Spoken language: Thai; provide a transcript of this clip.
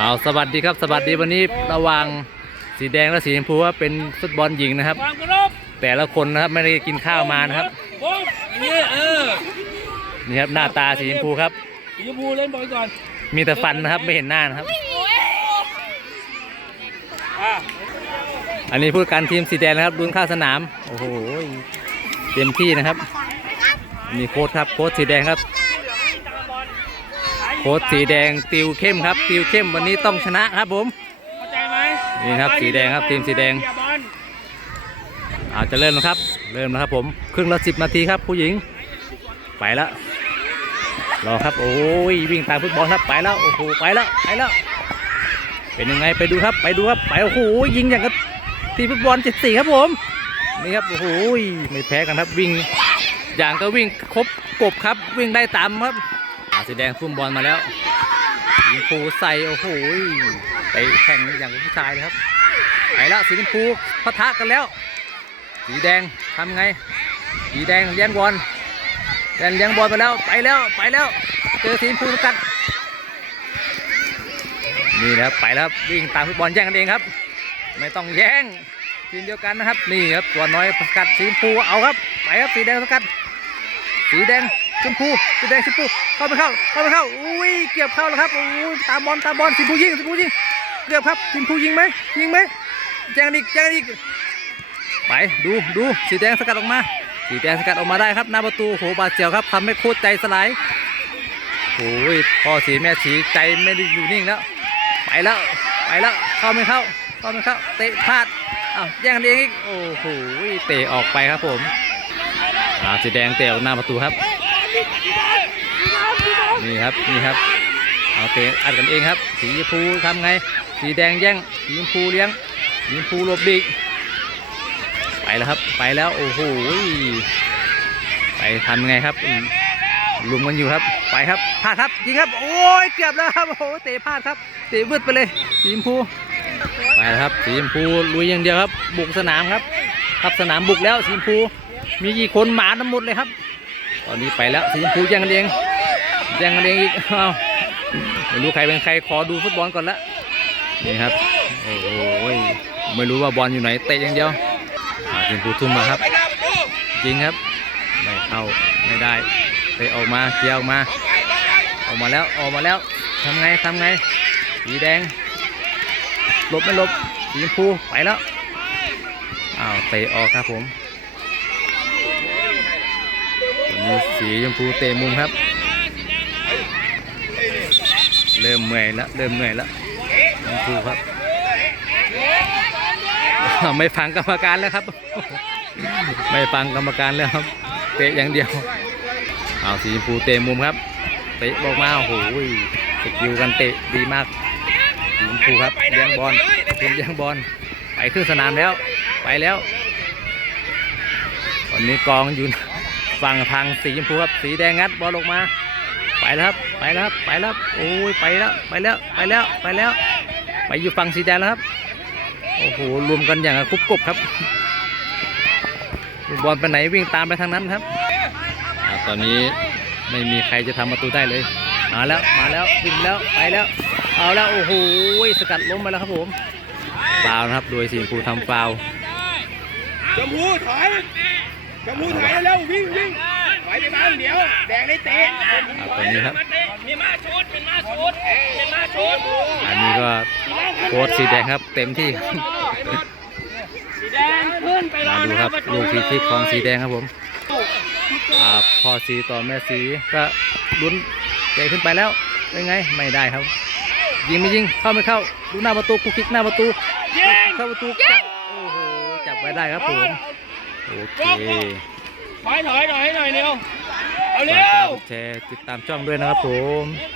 เอาสวัสดีครับสวัสดีวันนี้ระหว่างสีแดงและสีชมพูว่าเป็นฟุตบอลหญิงนะครับความเคารพแต่ละคนนะครับไม่ได้กินข้าวมานะครับปุ๊บอย่างนี้เออนี่ครับหน้าตาสีชมพูครับสีชมพูเล่นบอลก่อนมีแต่ฟันนะครับไม่เห็นหน้านะครับอะอันนี้ผู้จัดการทีมสีแดงนะครับลุ้นข้าวสนามโอ้โหเต็มที่นะครับมีโค้ชครับโค้ชสีแดงครับ โค้ชสีแดงติวเข้มครับ ติวเข้มวันนี้ต้องชนะครับผม เข้าใจไหมนี่ครับสีแดงครับทีมสีแดง อย่าบอลอาจจะเริ่มแล้วครับ เริ่มแล้วครับผม ครึ่งละสิบนาทีครับผู้หญิง ไปแล้วรอครับ โอ้ยวิ่งตามฟุตบอลครับไปแล้ว โอ้โห ไปแล้วไปแล้ว เป็นยังไงไปดูครับ ไปดูครับ ไป โอ้โห ยิงอย่างกับทีมฟุตบอลเจ็ดสี่ครับผม นี่ครับ โอ้โห ไม่แพ้กันครับ วิ่ง อย่างก็วิ่งครบกบครับ วิ่งได้ตามครับ อาสีแดงฟุ่มบอลมาแล้วยิงฟูใส่โอ้โหไปแข่งอย่างผู้ชายเลยครับไปแล้วสีชมพูปะทะกันแล้ว สีแดงทำไง สีแดงแย่งบอลแย่งแย่งบอลไปแล้วไปแล้วไปแล้วเจอสีชมพูสกัดนี่นะครับไปแล้ววิ่งตามฟุตบอลแย่งกันเองครับ ไม่ต้องแย่งทีมเดียวกันนะครับนี่ครับตัวน้อยสกัดสีชมพูเอาครับไปครับสีแดงสกัด สีแดง ชมพูสีแดงชมพูเข้าไปเข้าเข้าไปเข้าอุ้ยเกือบเข้าแล้วครับอุ้ยตามบอลตามบอลสีชมพูยิงสีชมพูยิงเกือบครับสีชมพูยิงไหมยิงไหมแย่งอีกแย่งอีกไปดูดูสีแดงสกัดออกมาสีแดงสกัดออกมาได้ครับหน้าประตูโหบาดเจ็บครับทำให้โคตรใจสลายโอ้ยพ่อสีแม่สีใจไม่ได้อยู่นิ่งแล้วไปแล้วไปแล้วเข้าไม่เข้าเข้าไม่เข้าเตะพลาดอ้าวแย่งกันเองอีกโอ้โหเตะออกไปครับผมอ่าสีแดงเตะออกหน้าประตูครับ นี่ครับนี่ครับเอาเตะอัดกันเองครับ สีชมพูทำไง สีแดงแย่งสีชมพูเลี้ยงสีชมพูหลบดีกไปแล้วครับไปแล้วโอ้โหไปทำไงครับอืมลุมกันอยู่ครับ ไปครับพลาดครับยิงครับ โอ้ยเกือบแล้วครับโอ้โหเตะพลาดครับเตะวืดไปเลยสีชมพูไปแล้วครับสีชมพูลุยอย่างเดียวครับ บุกสนามครับ ครับสนามบุกแล้วสีชมพู มีกี่คนหมาทั้งหมดเลยครับ ตอนนี้ไปแล้วสีชมพูแย่งกันเองแย่งกันเองอีกอ้าวไม่รู้ใครเป็นใครขอดูฟุตบอลก่อนละนี่ครับโอ้โหไม่รู้ว่าบอลอยู่ไหนเตะอย่างเดียวอาทีมผู้ทุ่มมาครับยิงครับไม่เข้าไม่ได้ไปออกมาเคลียร์ออกมา ออกมาแล้วออกมาแล้วทำไงทำไงสีแดงหลบไม่หลบสีชมพูไปแล้วอ้าวเตะออกครับผม สีชมพูเตะมุมครับ เริ่มเมื่อยแล้วเริ่มเหนื่อยแล้วชมพูครับไม่ฟังกรรมการแล้วครับ ไม่ฟังกรรมการแล้วครับ เตะอย่างเดียว เอาสีชมพูเตะมุมครับ เตะบอกมาโอ้โหสกิลกันเตะดีมากสีชมพูครับเลี้ยงบอลคุณเลี้ยงบอลไปขึ้นสนามแล้ว ไปแล้ว ตอนนี้กองอยู่ ฝั่งทางสีชมพูครับสีแดงงัดบอลออกมา ไปแล้วครับไปแล้วครับไปแล้วโอ้ยไปแล้วไปแล้วไปแล้วไปแล้ว ไปอยู่ฝั่งสีแดงแล้วครับโอ้โหรวมกันอย่างกุบกบครับบอลไปไหนวิ่งตามไปทางนั้นครับอตอนนี้ไม่มีใครจะทำประตูได้เลย มาแล้วมาแล้ววิ่งแล้วไปแล้ว เอาแล้วโอ้โหสกัดล้มไปแล้วครับผมฟาวนะครับโดยสีชมพูทำฟาวชมพูถอย ชมพูถอยเร็ววิ่งวิ่งถอยไปบ้างเดี๋ยว แดงได้เตะอ่าตอนนี้ครับมีมาชุดมีมาชุดมีมาชุดอันนี้ก็โค้ชสีแดงครับ เต็มที่สีแดงขึ้นไปรอมาดูครับลูกฟรีคิกของสีแดงครับผมอ่าพอสีต่อแม่สีก็ลุ้นเตะขึ้นไปแล้วเป็นไงไม่ได้ครับ ยิงไม่ยิงเข้าไม่เข้าดูหน้าประตูคุกคิกหน้าประตูยิงเข้าประตูจับโอ้โหจับไว้ได้ครับผม โอเคถอยถอยถอยหน่อยเดียวเอาฝากเร็กดไลวค์กดแชร์ติดตามช่องด้วยนะครับผม